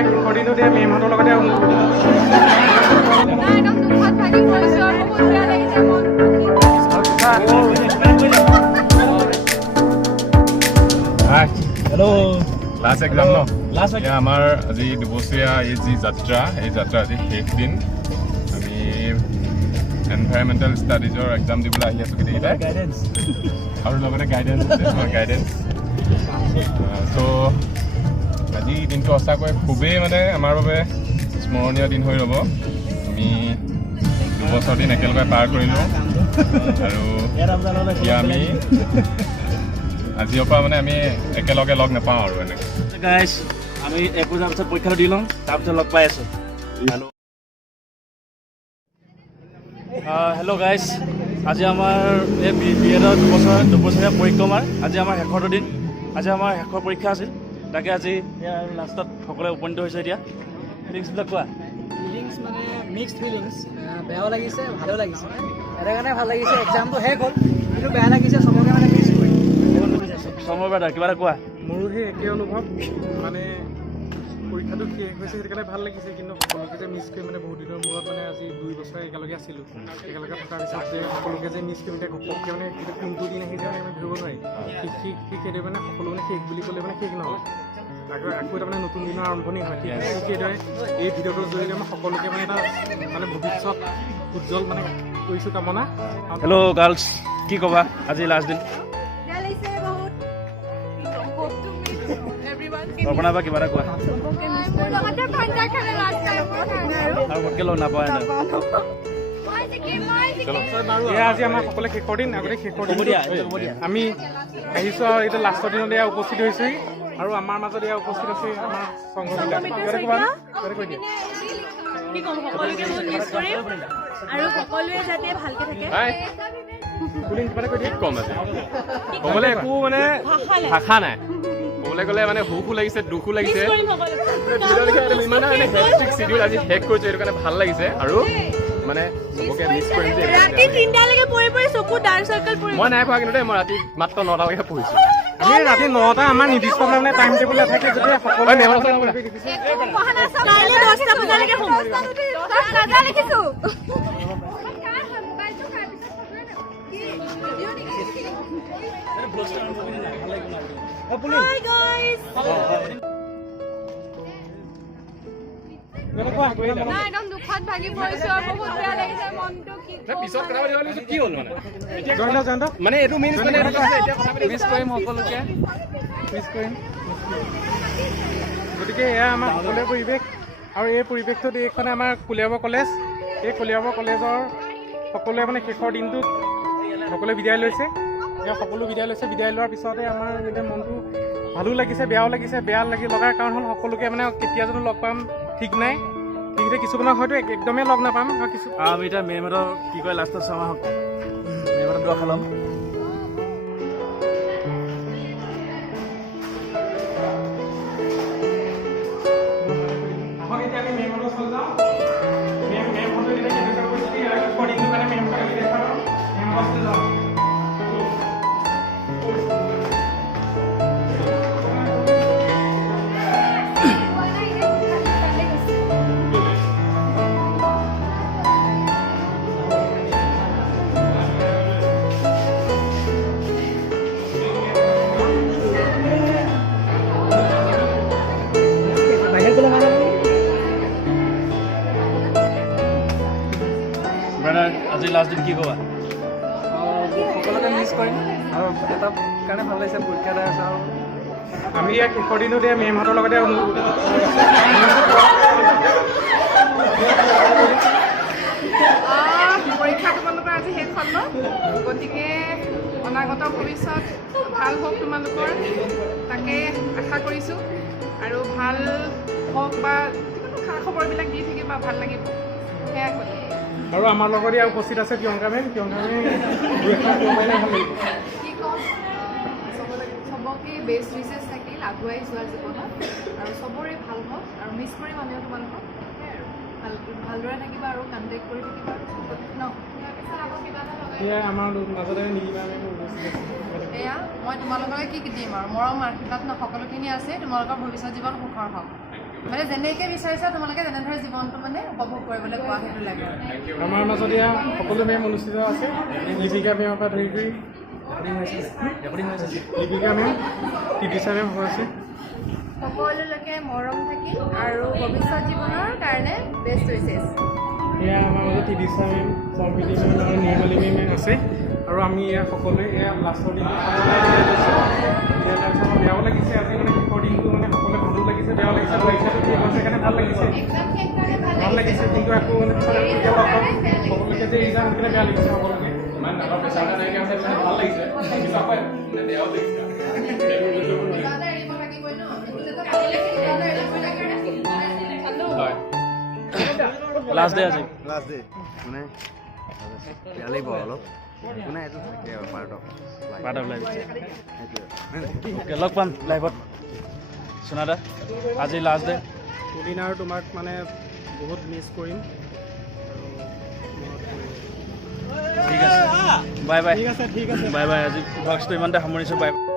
এক দিনতে মেমহঁতৰ লগতে একদম দুখত ভাগি পৰিছোঁ আৰু বহুত বেয়া লাগিছে মন। হেল্ল' লাষ্ট এক্সাম ন লাষ্ট এতিয়া আমাৰ আজি দুবছৰীয়া এই যি যাত্ৰা এই যাত্ৰা আজি শেষ দিন আমি এনভাইৰমেণ্টেল ষ্টাডিজৰ এক্সাম দিবলৈ আহি আছোঁ গোটেইকেইটাই গাইডেন্স আৰু লগতে গাইডেন্স চ' আজি দিনটো সঁচাকৈ খুবেই মানে আমাৰ বাবে স্মৰণীয় দিন হৈ ৰ'ব আমি দুবছৰ দিন একেলগে পাৰ কৰিলোঁ আৰু এতিয়া আমি আজিৰ পৰা মানে আমি একেলগে লগ নাপাওঁ আৰু এনেকৈ গাইজ আমি 1 বজাৰ পিছত পৰীক্ষাটো দি লওঁ তাৰপিছত লগ পাই আছোঁ হেল্ল' গাইজ আজি আমাৰ এই B.Ed দুবছৰীয়া পৰিক্ৰমাৰ আজি আমাৰ শেষৰটো দিন আজি আমাৰ শেষৰ পৰীক্ষা আছিল তাকে আজি লাষ্টত সকলোৱে উপনীত হৈছে এতিয়া ফিলিংছবিলাক কোৱা ফিলিংছ মানে মিক্সড ফিলিংছ বেয়াও লাগিছে ভালো লাগিছে এটা কাৰণে ভাল লাগিছে এক্সামটো শেষ হ'ল কিন্তু বেয়া লাগিছে চবকে মানে মিক্স কৰি সময় বাদা কিবা এটা কোৱা মোৰো সেই একে অনুভৱ মানে পৰীক্ষাটো শেষ হৈছে সেইটো কাৰণে ভাল লাগিছে কিন্তু সকলোকে যে মিছ কৰি মানে বহুত দিনৰ মূৰত মানে আজি 2 বছৰ একেলগে আছিলোঁ একেলগে থকাৰ পিছত যে সকলোকে যে মিছ কৰি এতিয়া ঘপককৈ মানে সেইটো কোনটো দিন আহি যায় আমি ধৰিব নোৱাৰি ঠিক সেইটো মানে সকলো মানে শেষ বুলি ক'লে মানে শেষ নহয় আকৌ এটা মানে নতুন দিনৰ আৰম্ভণি হয় ঠিক আছে সেইদৰে এই ভিডিঅ'টোৰ জৰিয়তে মই সকলোকে মানে এটা মানে ভৱিষ্যত উজ্জ্বল মানে কৰিছোঁ কামনা হেল্ল' গাৰ্লছ কি ক'বা আজি লাষ্ট দিন বেয়া লাগিছে বহুত। কল্পনা বা কিবা এটা কোৱা মোৰ লগতে পাঞ্জা খেলে লাষ্ট টাইমত আৰু ঘৰতকৈ লগ নাপায় এয়া আজি আমাৰ সকলোৱে শেষৰ দিন আগতে শেষৰ দিন আমি আহিছোঁ আৰু এতিয়া লাষ্টৰ দিনত এয়া উপস্থিত হৈছোঁহি আৰু আমাৰ মাজত এয়া উপস্থিত আছে আমাৰ সংঘবিলাক কি ক'ম সকলোকে বহুত মিছ কৰিম আৰু সকলোৱে যাতে ভালকে থাকে কম আছে ক'বলৈ একো মানে ভাষা নাই ক'বলৈ গ'লে মানে সুখো লাগিছে দুখো লাগিছে ইমান মানে হেক্টিক চিডিউল আজি শেষ কৰিছোঁ সেইটো কাৰণে ভাল লাগিছে আৰু মানে চবকে মিছ কৰিম যে ৰাতি 3টালৈকে পঢ়ি চকু ডাৰ্ক চাৰ্কল পৰি মই নাই পঢ়া কিন্তু দেই মই ৰাতি মাত্ৰ 9টালৈকে পঢ়িছোঁ আমি ৰাতি 9টা আমাৰ নিৰ্দিষ্ট মানে টাইম টেবুল নাথাকে যেতিয়া সকলোৱে কাইলৈ 10টা বজালৈকে শুম 10টা লিখিছোঁ Hi guys! একদম দুখত ভাগি পৰিছোঁ আৰু বহুত বেয়া লাগিছে মনটো কি পিছত কথা পাতিব লাগিছোঁ কি হ'ল মানে মানে এইটো মিছ মানে মিছ কৰিম সকলোকে মিছ কৰিম গতিকে এয়া আমাৰ সকলোৰে পৰিৱেশ আৰু এই পৰিৱেশটোত এইখন আমাৰ কলিয়াবৰ কলেজ এই কলিয়াবৰ কলেজৰ সকলোৱে মানে শেষৰ দিনটোত সকলোৱে বিদায় লৈছে এয়া সকলো বিদায় লৈছে বিদায় লোৱাৰ পিছতে আমাৰ এতিয়া মনটো ভালো লাগিছে বেয়াও লাগিছে বেয়া লগাৰ কাৰণ হ'ল সকলোকে মানে কেতিয়া জানো লগ পাম ঠিক নাই কিন্তু কিছুমানক হয়তো একদমেই লগ নাপাম আৰু কিছু আমি এতিয়া মেমহঁতৰ কি কয় লাষ্টত চাওঁ আহক মেমহঁতৰ দোৱা খালাম আজি লাষ্ট দিন কি ক'বা সকলোকে মিছ কৰিম আৰু এটা কাৰণে ভাল লাগিছে পৰীক্ষা এটা আছে আৰু আমি ইয়াৰ শেষৰ দিনতে মেমহঁতৰ লগতে পৰীক্ষা তোমালোকৰ আজি শেষ হ'ল ন গতিকে অনাগত ভৱিষ্যত ভাল হওক তোমালোকৰ তাকে আশা কৰিছোঁ আৰু ভাল হওক বা যিকোনো খা খবৰবিলাক দি থাকিবা ভাল লাগিব সেয়া কথা আৰু আমাৰ লগত ইয়াৰ উপস্থিত আছে প্ৰিয়ংকা মেম কি ক'ম চবকে বেষ্ট উইচেছ থাকিল আগুৱাই যোৱা জীৱনত আৰু চবৰে ভাল হওক আৰু মিছ কৰিম আমিও তোমালোকক সেয়াই আৰু ভালদৰে থাকিবা আৰু কণ্টেক্ট কৰি থাকিবা ন এয়া আমাৰ মাজতে নীলিমা মেম এয়া মই তোমালোকলৈ কি দিম আৰু মৰম আশীৰ্বাদ ন সকলোখিনি আছে তোমালোকৰ ভৱিষ্যত জীৱন সুখৰ হওক মানে যেনেকৈ বিচাৰিছা তোমালোকে তেনেদৰে জীৱনটো মানে উপভোগ কৰিবলৈ পোৱা সেইটো লাগে। আমাৰ মাজত এয়া সকলো মেম অনুষ্ঠিত আছে। লিপিকা মেমৰ পৰা ধৰি কৰি লিপিকা মেম, টিপিচা মেম হৈ আছে। সকলোলৈকে মৰম থাকিল আৰু ভৱিষ্যত জীৱনৰ কাৰণে বেষ্ট উইচেছ। এয়া আমাৰ মাজত টিপিচা মেম, সম্প্ৰীতি মেম আৰু নিৰ্মালী মেম আছে। আৰু আমি এয়া সকলোৱে এয়া লাষ্টৰ দিনটো তাৰপিছত বেয়াও লাগিছে আজি মানে শেষৰ দিনটো মানে সকলোৱে ভালো লাগিছে বেয়াও লাগিছে। পৰীক্ষাটো শেষ হৈছে কাৰণে ভাল লাগিছে কিন্তু আকৌ মানে পিছত কেতিয়াবা সকলোকে যে এক্সাম সেইকাৰণে বেয়া লাগিছে সকলোকে। ইমান ডাঙৰ প্ৰেছাৰ এটা নাইকিয়া হৈছে মানে ভাল লাগিছে কিন্তু আকৌ বেয়াও লাগিছে। লাষ্ট ডে আজি মানে বেয়া লাগিব অলপ মানে এইটো থাকে আৰু পাৰ্ট অফ লাইফ সেইটোৱে। লগ পাম লাইভত সোনাদা আজি লাষ্ট ডে। এদিন আৰু তোমাক মানে বহুত মিছ কৰিম। ঠিক আছে বাই বাই। ঠিক আছে বাই বাই। আজি ভ্লগছটো ইমানতে সামৰিছোঁ। Bye bye.